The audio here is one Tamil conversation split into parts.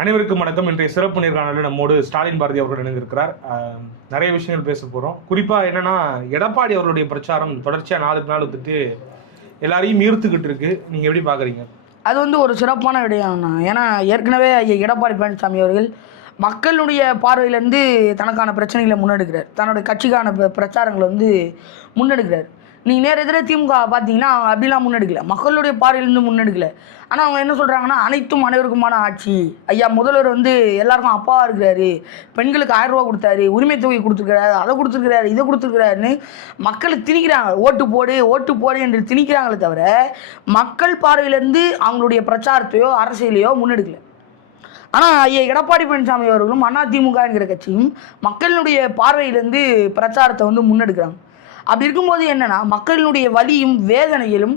அனைவருக்கும் வணக்கம். இன்றைய சிறப்பு நேர்காணலில் நம்மோடு ஸ்டாலின் பாரதி அவர்கள் இணைந்திருக்கிறார். நிறைய விஷயங்கள் பேச போகிறோம். குறிப்பாக என்னன்னா, எடப்பாடி அவர்களுடைய பிரச்சாரம் தொடர்ச்சியாக நாளுக்கு நாள் வந்துட்டு எல்லாரையும் ஈர்த்துக்கிட்டு இருக்கு. நீங்கள் எப்படி பார்க்குறீங்க? அது ஒரு சிறப்பான விடயம் தான். ஏன்னா ஏற்கனவே எடப்பாடி பழனிசாமி அவர்கள் மக்களுடைய பார்வையிலேருந்து தனக்கான பிரச்சனைகளை முன்னெடுக்கிறார். தன்னுடைய கட்சிக்கான பிரச்சாரங்களை முன்னெடுக்கிறார். நீங்கள் நேர எதிரே திமுக பார்த்தீங்கன்னா அவங்க அப்படிலாம் முன்னெடுக்கல, மக்களுடைய பார்வையிலேருந்து முன்னெடுக்கல. ஆனால் அவங்க என்ன சொல்கிறாங்கன்னா, அனைத்தும் அனைவருக்குமான ஆட்சி. ஐயா முதல்வர் எல்லாருக்கும் அப்பாவாக இருக்கிறாரு, பெண்களுக்கு 1000 ரூபா கொடுத்தாரு, உரிமை தொகை கொடுத்துருக்கிறாரு, அதை கொடுத்துருக்கிறாரு, இதை கொடுத்துருக்கிறாருன்னு மக்கள் திணிக்கிறாங்க. ஓட்டு போடு ஓட்டு போடு என்று திணிக்கிறாங்களே தவிர மக்கள் பார்வையிலேருந்து அவங்களுடைய பிரச்சாரத்தையோ அரசியலையோ முன்னெடுக்கல. ஆனால் ஐயா எடப்பாடி பழனிசாமி அவர்களும் அதிமுக என்கிற கட்சியும் மக்களுடைய பார்வையிலேருந்து பிரச்சாரத்தை முன்னெடுக்கிறாங்க. அப்படி இருக்கும்போது என்னென்னா, மக்களினுடைய வலியும் வேதனைகளும்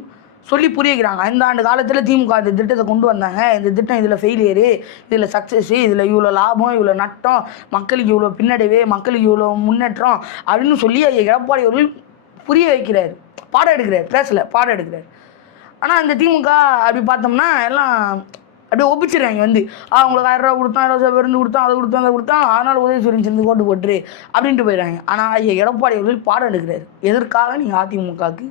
சொல்லி புரிய வைக்கிறாங்க. 5 ஆண்டு காலத்தில் திமுக இந்த திட்டத்தை கொண்டு வந்தாங்க, இந்த திட்டம் இதில் ஃபெயிலியரு, இதில் சக்ஸஸ்ஸு, இதில் இவ்வளோ லாபம், இவ்வளோ நட்டம், மக்களுக்கு இவ்வளோ பின்னடைவு, மக்களுக்கு இவ்வளோ முன்னேற்றம் அப்படின்னு சொல்லி எடப்பாடி அவர்கள் புரிய வைக்கிறார். பாடம் எடுக்கிறார், பேசலை பாடம் எடுக்கிறார். ஆனால் இந்த திமுக அப்படி பார்த்தோம்னா எல்லாம் அப்படியே ஒப்பிச்சிடுறாங்க. அவங்களுக்கு 1000 ரூபா கொடுத்தான், 20 பேருந்து கொடுத்தான், அதை கொடுத்தான், அதனால் உதயசூரியன் சேர்ந்து ஓட்டு போட்டுரு அப்படின்ட்டு போயிடுறாங்க. ஆனால் எடப்பாடி அவர்கள் பாடம் எடுக்கிறார். எதற்காக நீங்கள் அதிமுகவுக்கு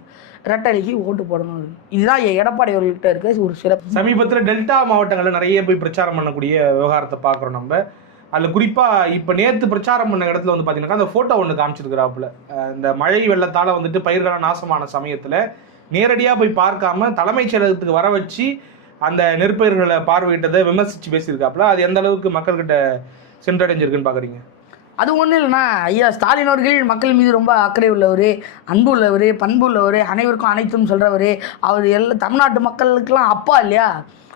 ரெட்டலைக்கு ஓட்டு போடணும், இதுதான் எடப்பாடி அவர்கள்ட்ட இருக்க ஒரு சிறப்பு. சமீபத்தில் டெல்டா மாவட்டங்களில் நிறைய போய் பிரச்சாரம் பண்ணக்கூடிய விவகாரத்தை பார்க்குறோம் நம்ம. அதில் குறிப்பாக இப்போ நேற்று பிரச்சாரம் பண்ண இடத்துல பார்த்தீங்கன்னா அந்த ஃபோட்டோ ஒன்று காமிச்சிருக்கிறாப்புல. இந்த மழை வெள்ளத்தால் பயிர்களாக நாசமான சமயத்தில் நேரடியாக போய் பார்க்காம தலைமைச் செயலகத்துக்கு வர வச்சு அந்த நெற்பயிர்களை பார்வையிட்டதை விமர்சித்து பேசியிருக்காப்புல. அது எந்த அளவுக்கு மக்கள்கிட்ட சென்றடைஞ்சிருக்குன்னு பார்க்குறீங்க? அது ஒன்றும் இல்லைண்ணா, ஐயா ஸ்டாலின் அவர்கள் மக்கள் மீது ரொம்ப அக்கறை உள்ளவர், அன்பு உள்ளவர், பண்பு உள்ளவர், அனைவருக்கும் அனைத்தும் சொல்கிறவர். அவர் தமிழ்நாட்டு மக்களுக்கெல்லாம் அப்பா இல்லையா?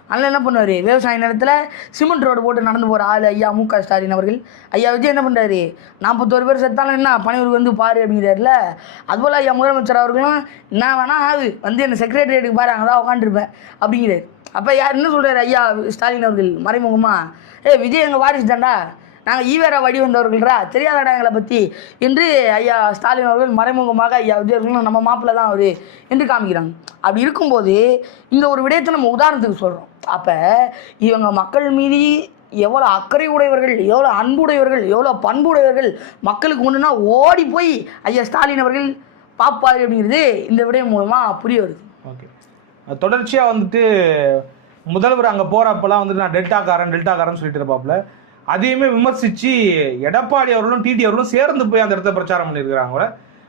அதனால் என்ன பண்ணுவார், விவசாய நேரத்தில் சிமெண்ட் ரோடு போட்டு நடந்து போகிற ஆள் ஐயா மு.க. ஸ்டாலின் அவர்கள். ஐயா விஜய் என்ன பண்ணுறாரு, 41 பேர் செத்தாலும் என்ன பனையூருக்கு பாரு அப்படிங்கிறாருல. அதுபோல் ஐயா முதலமைச்சர் அவர்களும் என்ன வேணா என்ன செக்ரட்டரியேட்டுக்கு பாரு, அங்கே தான் உட்காந்துருப்பேன் அப்படிங்கிறார். அப்போ யார் என்ன சொல்கிறார் ஐயா ஸ்டாலின் அவர்கள் மறைமுகமாக, விஜய் எங்கள் வாரிசு தாண்டா, நாங்கள் ஈவேரா வழி வந்தவர்கள்ரா, தெரியாதடா எங்களை பற்றி என்று ஐயா ஸ்டாலின் அவர்கள் மறைமுகமாக ஐயா விஜய் அவர்களும் நம்ம மாப்பிள்ளை தான் அவர் என்று காமிக்கிறாங்க. அப்படி இருக்கும்போது இந்த ஒரு விடயத்தை நம்ம உதாரணத்துக்கு சொல்கிறோம். அப்போ இவங்க மக்கள் மீது எவ்வளோ அக்கறை உடையவர்கள், எவ்வளோ அன்புடையவர்கள், எவ்வளோ பண்புடையவர்கள், மக்களுக்கு ஒன்றுனா ஓடி போய் ஐயா ஸ்டாலின் அவர்கள் பாப்பாரு அப்படிங்கிறது இந்த விடயம் மூலமாக புரிய வருது. ஓகே, தொடர்ச்சியாக முதல்வர் அங்கே போகிறப்பெல்லாம் நான் டெல்டாக்காரன் சொல்லிட்டு இருப்பாப்புல. அதையுமே விமர்சித்து எடப்பாடி அவர்களும் டிடி அவர்களும் சேர்ந்து போய் அந்த இடத்த பிரச்சாரம் பண்ணியிருக்கிறாங்க.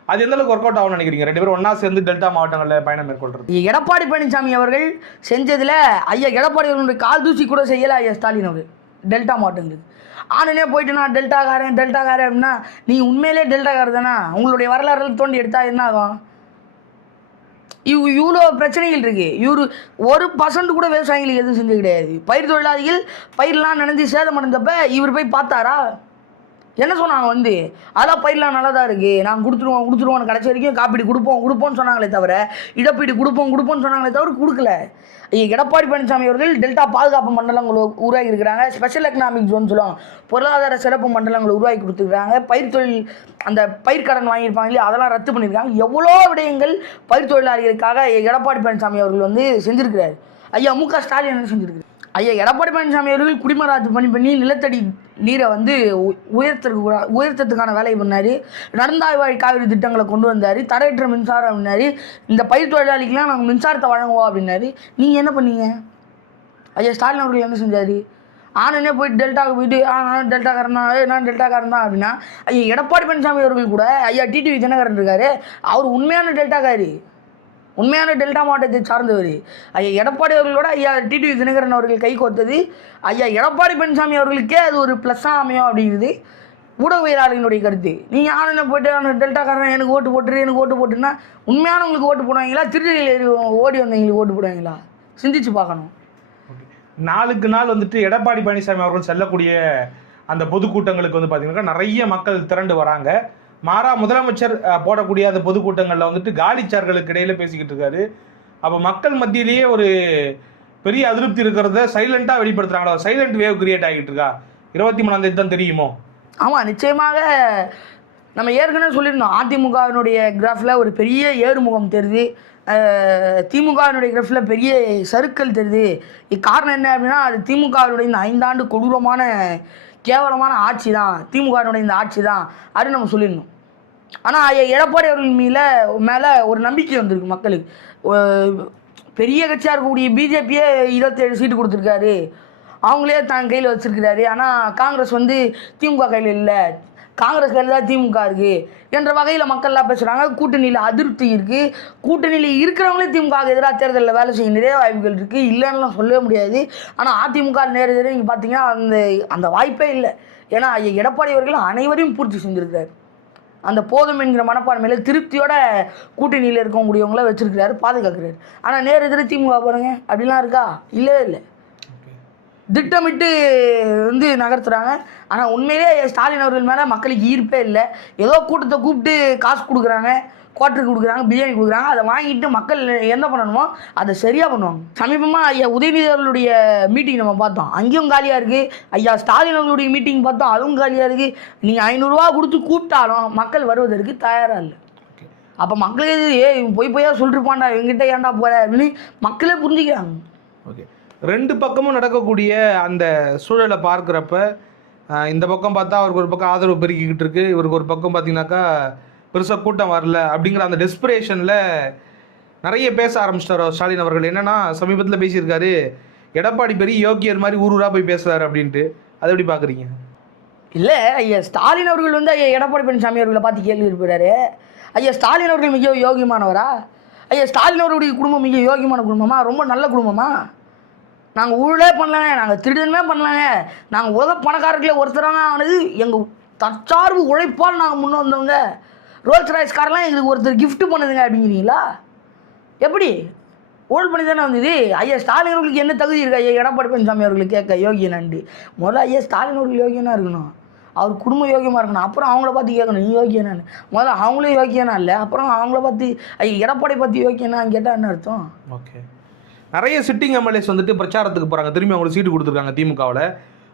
அது எந்த அளவுக்கு ஒர்க் அவுட் ஆகும்னு நினைக்கிறீங்க? 2 பேரும் ஒன்றா சேர்ந்து டெல்டா மாவட்டங்களில் பயணம் மேற்கொள்றது. எடப்பாடி பழனிசாமி அவர்கள் செஞ்சதில் ஐயா எடப்பாடி அவர்களுடைய கால் தூசி கூட செய்யலை ஐயா ஸ்டாலின் அவர்கள் டெல்டா மாவட்டங்களுக்கு. ஆனே போயிட்டு நான் டெல்டாக்காரன் அப்படின்னா நீங்கள் உண்மையிலே டெல்டாக்காரர் தானே? உங்களுடைய வரலாறுகள் தோண்டி எடுத்தால் என்ன ஆகும்? இவ்வளோ பிரச்சனைகள் இருக்குது. இவர் 1% கூட விவசாயிகளுக்கு எதுவும் செஞ்சு கிடையாது. பயிர் தொழிலாளிகள் பயிரெலாம் நினைஞ்சு சேதம் அடைஞ்சப்ப இவர் போய் பார்த்தாரா? என்ன சொன்னாங்க, அதெல்லாம் பயிரெலாம் நல்லா தான் இருக்குது, நாங்கள் கொடுத்துருவோம் கடைசி வரைக்கும் காப்பீடு கொடுப்போம்னு சொன்னாங்களே தவிர, இழப்பீடு கொடுப்போம்னு சொன்னாங்களே தவிர கொடுக்கல. எடப்பாடி பழனிசாமி அவர்கள் டெல்டா பாதுகாப்பு மண்டலங்களை உருவாக்கி இருக்கிறாங்க. ஸ்பெஷல் எக்கனாமிக் ஜோன் சொல்லுவாங்க, பொருளாதார சிறப்பு மண்டலங்களை உருவாக்கி கொடுத்துருக்காங்க. பயிர் தொழில் அந்த பயிர் கடன் வாங்கியிருப்பாங்களே அதெல்லாம் ரத்து பண்ணியிருக்காங்க. எவ்வளோ விடயங்கள் பயிர் தொழிலாளிகளுக்காக எடப்பாடி பழனிசாமி அவர்கள் செஞ்சுருக்கிறார். ஐயா மு.க. ஸ்டாலின் என்ன செஞ்சுருக்கிறார்? ஐயா எடப்பாடி பழனிசாமி அவர்கள் குடிமராத்து பண்ணி நிலத்தடி நீரை உயர்த்தத்துக்கான வேலையை பண்ணார். நடந்தாய்வாழ் காவிரி திட்டங்களை கொண்டு வந்தார். தடையற்ற மின்சாரம் அப்படின்னாரு. இந்த பயிர் தொழிலாளிக்கெலாம் நாங்கள் மின்சாரத்தை வழங்குவோம் அப்படின்னாரு. நீங்கள் என்ன பண்ணீங்க? ஐயா ஸ்டாலின் அவர்கள் என்ன செஞ்சார்? ஆனே போயிட்டு டெல்டாவுக்கு போயிட்டு நான் டெல்டாக்காரன் தான் அப்படின்னா, ஐயா எடப்பாடி பழனிசாமி அவர்கள் கூட ஐயா டிடிவி தினகரன் இருக்காரு, அவர் உண்மையான டெல்டாக்காரு, உண்மையான டெல்டா மாவட்டத்தை சார்ந்தவர். ஐயா எடப்பாடி அவர்களோட ஐயா டிடிவி தினகரன் அவர்கள் கை கோர்த்தது ஐயா எடப்பாடி பழனிசாமி அவர்களுக்கே அது ஒரு ப்ளஸ்ஸாக அமையும் அப்படிங்கிறது ஊடகவியலாளர்களுடைய கருத்து. நீங்கள் ஆனந்த போய்ட்டு டெல்டாக்காரன் எனக்கு ஓட்டு போட்டுன்னா உண்மையானவங்களுக்கு ஓட்டு போடுவாங்களா, திருச்சியில் ஓடி வந்தவங்களுக்கு ஓட்டு போடுவாங்களா? சிந்திச்சு பார்க்கணும். நாளுக்கு நாள் எடப்பாடி பழனிசாமி அவர்கள் செல்லக்கூடிய அந்த பொதுக்கூட்டங்களுக்கு பார்த்தீங்கன்னா நிறைய மக்கள் திரண்டு வராங்க. மாறா முதலமைச்சர் போடக்கூடிய அந்த பொதுக்கூட்டங்களில் காலிச்சார்களுக்கு இடையில பேசிக்கிட்டு இருக்காரு. அப்போ மக்கள் மத்தியிலேயே ஒரு பெரிய அதிருப்தி இருக்கிறத சைலண்டாக வெளிப்படுத்துறாங்களா? சைலண்ட் வேவ் கிரியேட் ஆகிட்டு இருக்கா? 23ஆம் தேதி தான் தெரியுமோ? ஆமாம், நிச்சயமாக. நம்ம ஏற்கனவே சொல்லியிருந்தோம், அதிமுகவினுடைய கிராஃபில் ஒரு பெரிய ஏறுமுகம் தெரியுது. திமுகவினுடைய கிராஃபில் பெரிய சறுக்கல் தெரியுது. காரணம் என்ன அப்படின்னா, அது திமுகவினுடைய இந்த 5 ஆண்டு கொடூரமான கேவலமான ஆட்சி தான், திமுகவினுடைய இந்த ஆட்சி தான் அப்படின்னு நம்ம சொல்லிடணும். ஆனால் எடப்பாடி அவர்கள் மேலே ஒரு நம்பிக்கை வந்திருக்கு மக்களுக்கு. பெரிய கட்சியாக இருக்கக்கூடிய பிஜேபியே 27 சீட்டு கொடுத்துருக்காரு, அவங்களே தான் கையில் வச்சுருக்கிறாரு. ஆனால் காங்கிரஸ் வந்து திமுக கையில் இல்லை, காங்கிரஸ் கையில் தான் திமுக இருக்குது என்ற வகையில் மக்கள்லாம் பேசுகிறாங்க. கூட்டணியில் அதிருப்தி இருக்குது. கூட்டணியில் இருக்கிறவங்களே திமுக எதிராக தேர்தலில் வேலை செய்ய நிறைய வாய்ப்புகள் இருக்குது, இல்லைன்னுலாம் சொல்லவே முடியாது. ஆனால் அதிமுக நேரடியாக நீங்கள் பார்த்தீங்கன்னா அந்த வாய்ப்பே இல்லை. ஏன்னா எடப்பாடி அவர்கள் அனைவரையும் பூர்த்தி செஞ்சுருக்கிறார். அந்த போதும் என்கிற மனப்பான்மையில் திருப்தியோட கூட்டணியில் இருக்கக்கூடியவங்கள வச்சுருக்கிறாரு, பாதுகாக்கிறாரு. ஆனால் நேரடியாக திமுக பாருங்க அப்படிலாம் இருக்கா? இல்லவே இல்லை. திட்டமிட்டு வந்து நகர்த்துறாங்க. ஆனால் உண்மையிலே ஸ்டாலின் அவர்கள் மேலே மக்களுக்கு ஈர்ப்பே இல்லை. ஏதோ கூட்டத்தை கூப்பிட்டு காசு கொடுக்குறாங்க, குவார்ட்டருக்கு கொடுக்குறாங்க, பிரியாணி கொடுக்குறாங்க. அதை வாங்கிட்டு மக்கள் என்ன பண்ணணுமோ அதை சரியாக பண்ணுவாங்க. சமீபமாக ஐயா உதயநிதி அவர்களுடைய மீட்டிங் நம்ம பார்த்தோம், அங்கேயும் காலியாக இருக்குது. ஐயா ஸ்டாலின் அவர்களுடைய மீட்டிங் பார்த்தோம், அதுவும் காலியாக இருக்குது. நீங்கள் 500 ரூபா கொடுத்து கூப்பிட்டாலும் மக்கள் வருவதற்கு தயாராக இல்லை. அப்போ மக்களே பொய்யா சொல்லிருப்பான்டா, எங்கிட்ட ஏன்டா போகிற அப்படின்னு மக்களே புரிஞ்சுக்கிறாங்க. ஓகே, 2 பக்கமும் நடக்கக்கூடிய அந்த சூழலை பார்க்குறப்ப இந்த பக்கம் பார்த்தா அவருக்கு ஒரு பக்கம் ஆதரவு பெருக்கிக்கிட்டு இருக்கு, இவருக்கு ஒரு பக்கம் பார்த்தீங்கன்னாக்கா பெருசாக கூட்டம் வரல அப்படிங்கிற அந்த டெஸ்பிரேஷனில் நிறைய பேச ஆரம்பிச்சிட்டார் ஸ்டாலின் அவர்கள். என்னென்னா சமீபத்தில் பேசியிருக்காரு, எடப்பாடி பெரிய யோக்கியர் மாதிரி ஊரூராக போய் பேசுகிறாரு அப்படின்ட்டு. அதை எப்படி பார்க்குறீங்க? இல்லை, ஐயா ஸ்டாலின் அவர்கள் வந்து ஐயா எடப்பாடி பழனிசாமி அவர்களை பார்த்து கேள்வி எழுப்புறாரு. ஐயா ஸ்டாலின் அவர்கள் மிக யோகியமானவரா? ஐயா ஸ்டாலின் அவர்களுடைய குடும்பம் மிக யோகியமான குடும்பமா? ரொம்ப நல்ல குடும்பமா? நாங்கள் ஊழலே பண்ணலாங்க, நாங்கள் திருடனுமே பண்ணலாங்க, நாங்கள் பணக்காரர்களே ஒருத்தரான ஆனது எங்கள் தற்சார்பு உழைப்பால் நாங்கள் முன்னே வந்தவங்க, ரோல்ஸ் ராய்ஸ் காரெலாம் எங்களுக்கு ஒருத்தர் கிஃப்ட் பண்ணுதுங்க அப்படிங்கிறீங்களா? எப்படி ஊழல் பண்ணி தானே வந்தது? ஐயா ஸ்டாலின் அவர்களுக்கு என்ன தகுதி இருக்கா ஐயா எடப்பாடி பழனிசாமி அவர்களுக்கு கேட்க யோகியனாண்டு? முதல்ல ஐயா ஸ்டாலின் அவர்கள் யோகியனாக இருக்கணும், அவர் குடும்பம் யோகியமாக இருக்கணும், அப்புறம் அவங்கள பார்த்து கேட்கணும் நீ யோகியனான்னு. முதல்ல அவங்களே யோகியனா இல்லை, அப்புறம் அவங்கள பார்த்து ஐயா எடப்பாடி பார்த்து யோகியனான்னு கேட்டால் என்ன அர்த்தம்? ஓகே, நிறைய சிட்டிங் எம்எல்ஏஸ் வந்துட்டு பிரச்சாரத்துக்கு போகிறாங்க, திரும்பி அவங்களுக்கு சீட்டு கொடுத்துருக்காங்க திமுகவில்.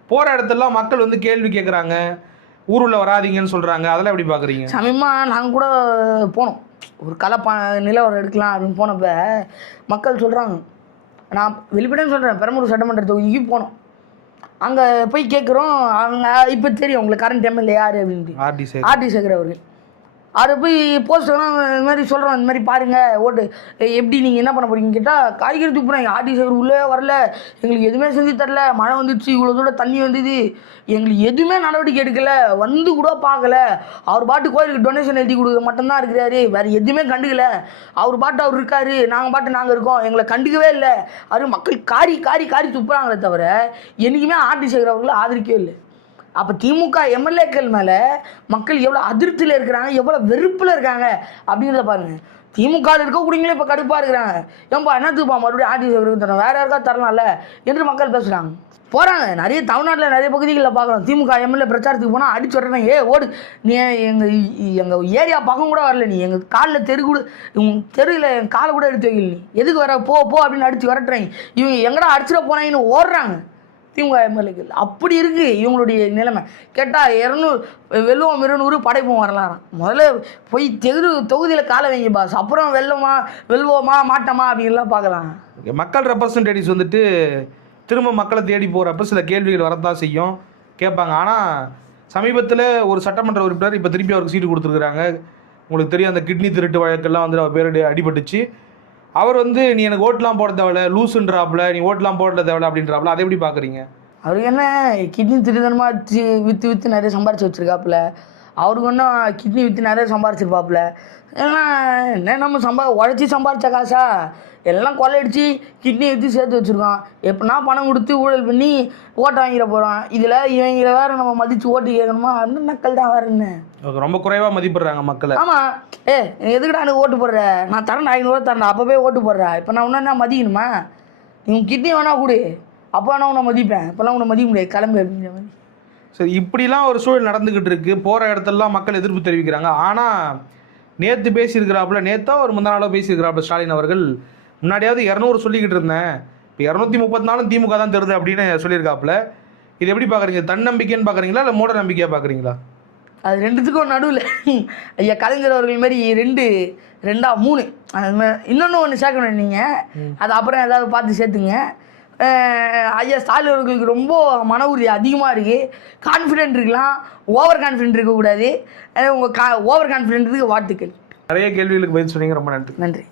போகிற இடத்துலலாம் மக்கள் வந்து கேள்வி கேட்குறாங்க, ஊருள்ள வராதிங்கன்னு சொல்கிறாங்க. அதெல்லாம் எப்படி பார்க்குறீங்க? சமயமாக நாங்கள் கூட போனோம், ஒரு நிலவரம் எடுக்கலாம் அப்படின்னு போனப்போ மக்கள் சொல்கிறாங்க, நான் வெளிப்படையாக சொல்கிறேன், பெரம்பலூர் சட்டமன்ற தொகுதிக்கு போனோம். அங்கே போய் கேட்குறோம், அவங்க இப்போ தெரியும் உங்களுக்கு கரண்ட் எம்எல்ஏ யார் அப்படின்ட்டு, ஆர்டி சேகர் அவர்கள். அதை போய் போஸ்டெல்லாம் இந்த மாதிரி சொல்கிறோம், இந்த மாதிரி பாருங்கள் ஓட்டு எப்படி நீங்கள் என்ன பண்ண போகிறீங்கன்னு கேட்டால் காய்கறி தூக்குறேன், ஆர்டி சேகர் உள்ளே வரல, எங்களுக்கு எதுவுமே செஞ்சு தரல, மழை வந்துடுச்சு, இவ்வளோ தூரம் தண்ணி வந்தது, எங்களுக்கு எதுவுமே நடவடிக்கை எடுக்கலை, வந்து கூட பார்க்கல, அவர் பாட்டு கோயிலுக்கு டொனேஷன் எழுதி கொடுக்க மட்டும்தான் இருக்கிறாரு, வேறு எதுவுமே கண்டுக்கலை, அவர் பாட்டு அவர் இருக்காரு, நாங்கள் இருக்கோம், எங்களை கண்டுக்கவே இல்லை. அது மக்கள் காரி காரி காரி துப்புறாங்களே தவிர என்றைக்குமே ஆர்டி சேகர் அவர்களை ஆதரிக்கவே இல்லை. அப்போ திமுக எம்எல்ஏக்கள் மேலே மக்கள் எவ்வளோ அதிருப்தியில் இருக்கிறாங்க, எவ்வளோ வெறுப்பில் இருக்காங்க அப்படிங்கிறத பாருங்கள். திமுகவில் இருக்கக்கூடியவங்களே இப்போ கடுப்பாக இருக்கிறாங்க, ஏன்பா என்னத்துப்பா மறுபடியும் ஆர்டி சேகருக்கு தரணும், வேறு யாருக்கா தரலாம்ல என்று மக்கள் பேசுகிறாங்க. போகிறாங்க, நிறைய தமிழ்நாட்டில் நிறைய பகுதிகளில் பார்க்குறோம், திமுக எம்எல்ஏ பிரச்சாரத்துக்கு போனால் அடிச்சு விட்றாங்க, ஓடு நீ எங்கள் ஏரியா பக்கம் கூட வரல, நீ எங்கள் காலில் தெருவில் என் காலை கூட எடுத்து வைக்கல, நீ எதுக்கு வர போ அப்படின்னு அடித்து விரட்டுறாங்க. இவங்க எங்கடா அடிச்சிட போனாங்கன்னு ஓடுறாங்க திமுக எம்எல்ஏக்கள். அப்படி இருக்குது இவங்களுடைய நிலைமை. கேட்டால் 200 வெல்லுவோம் 200 படைப்போம் வரலாம். முதல்ல போய் தொகுதியில் காலை வைங்க பாஸ், அப்புறம் வெல்லுவோமா மாட்டோமா அப்படின்லாம் பார்க்கலாம். மக்கள் ரெப்ரசன்டேட்டிவ்ஸ் வந்துட்டு திரும்ப மக்களை தேடி போகிறப்ப சில கேள்விகள் வரத்தான் செய்யும், கேட்பாங்க. ஆனால் சமீபத்தில் ஒரு சட்டமன்ற உறுப்பினர் இப்போ திருப்பி அவருக்கு சீட்டு கொடுத்துருக்குறாங்க. உங்களுக்கு தெரியும், அந்த கிட்னி திருட்டு வழக்கெல்லாம் வந்து அவர் பேர் அடிபட்டுச்சு. அவர் வந்து நீ எனக்கு ஓட்டெலாம் போட தேவையில்ல, லூஸுன்றாப்புல, நீ ஓட்டெலாம் போட தேவையில்ல அப்படின்றாப்புல. அதை எப்படி பார்க்குறீங்க? அவருக்கு என்ன கிட்னி திருத்தனமாக விற்று நிறைய சம்பாரிச்சு வச்சுருக்காப்புல, அவருக்கு ஒன்றும் கிட்னி விற்று நிறைய சம்பாரிச்சிருப்பாப்புல. ஏன்னா என்ன நம்ம உழைச்சி சம்பாரித்த காசா எல்லாம் கொள்ளையடிச்சு கிட்னி விற்று சேர்த்து வச்சுருக்கோம். எப்படின்னா பணம் கொடுத்து ஊழல் பண்ணி ஓட்டை வாங்கிட போகிறோம். இதில் இவங்கள வேறு நம்ம மதித்து ஓட்டு கேட்கணுமா? அந்த மக்கள் தான் வேறுன்னு ரொம்ப குறைவாக மதிப்பிடுறாங்க மக்களை. ஆமாம், எதுக்குடா எனக்கு ஓட்டு போடுற, நான் தரேன் 500 தரேன், அப்போவே ஓட்டு போடுறேன், இப்போ நான் ஒன்றா என்ன மதிக்கணுமா? இவங்க கிட்னி வேணா கூடு, அப்போ வேணா உன்னை மதிப்பேன், இப்போலாம் உன்னை மதிக்க முடியாது, கிளம்பு அப்படிங்கிற மாதிரி. சரி, இப்படிலாம் ஒரு சூழல் நடந்துக்கிட்டு இருக்குது. போகிற இடத்துலலாம் மக்கள் எதிர்ப்பு தெரிவிக்கிறாங்க. ஆனால் நேற்று பேசியிருக்கிறாப்புல, நேற்றா ஒரு முந்தா நாளாக பேசியிருக்கிறாப்புல ஸ்டாலின் அவர்கள், முன்னாடியாவது 200 சொல்லிக்கிட்டு இருந்தேன், இப்போ 234 திமுக தான் தருது அப்படின்னு சொல்லியிருக்காப்புல. இது எப்படி பார்க்குறீங்க? தன்னம்பிக்கைன்னு பார்க்குறீங்களா இல்லை மூட நம்பிக்கையாக பார்க்குறீங்களா? அது ரெண்டுத்துக்கும் நடுவில் ஐயா கலைஞர் அவர்கள் மாதிரி 2-3 அது மாதிரி இன்னொன்று ஒன்று சேர்க்கணும் நீங்கள், அது அப்புறம் ஏதாவது பார்த்து சேர்த்துங்க. ஐயா ஸ்டாலின் அவர்களுக்கு ரொம்ப மன உறுதி அதிகமாக இருக்குது, கான்ஃபிடென்ட் இருக்கலாம், ஓவர் கான்ஃபிடென்ட் இருக்கக்கூடாது. உங்கள் ஓவர் கான்ஃபிடென்ட்டுக்கு வாழ்த்துக்கள். நிறைய கேள்விகளுக்கு பதில் சொன்னீங்க, ரொம்ப நன்றி. நன்றி.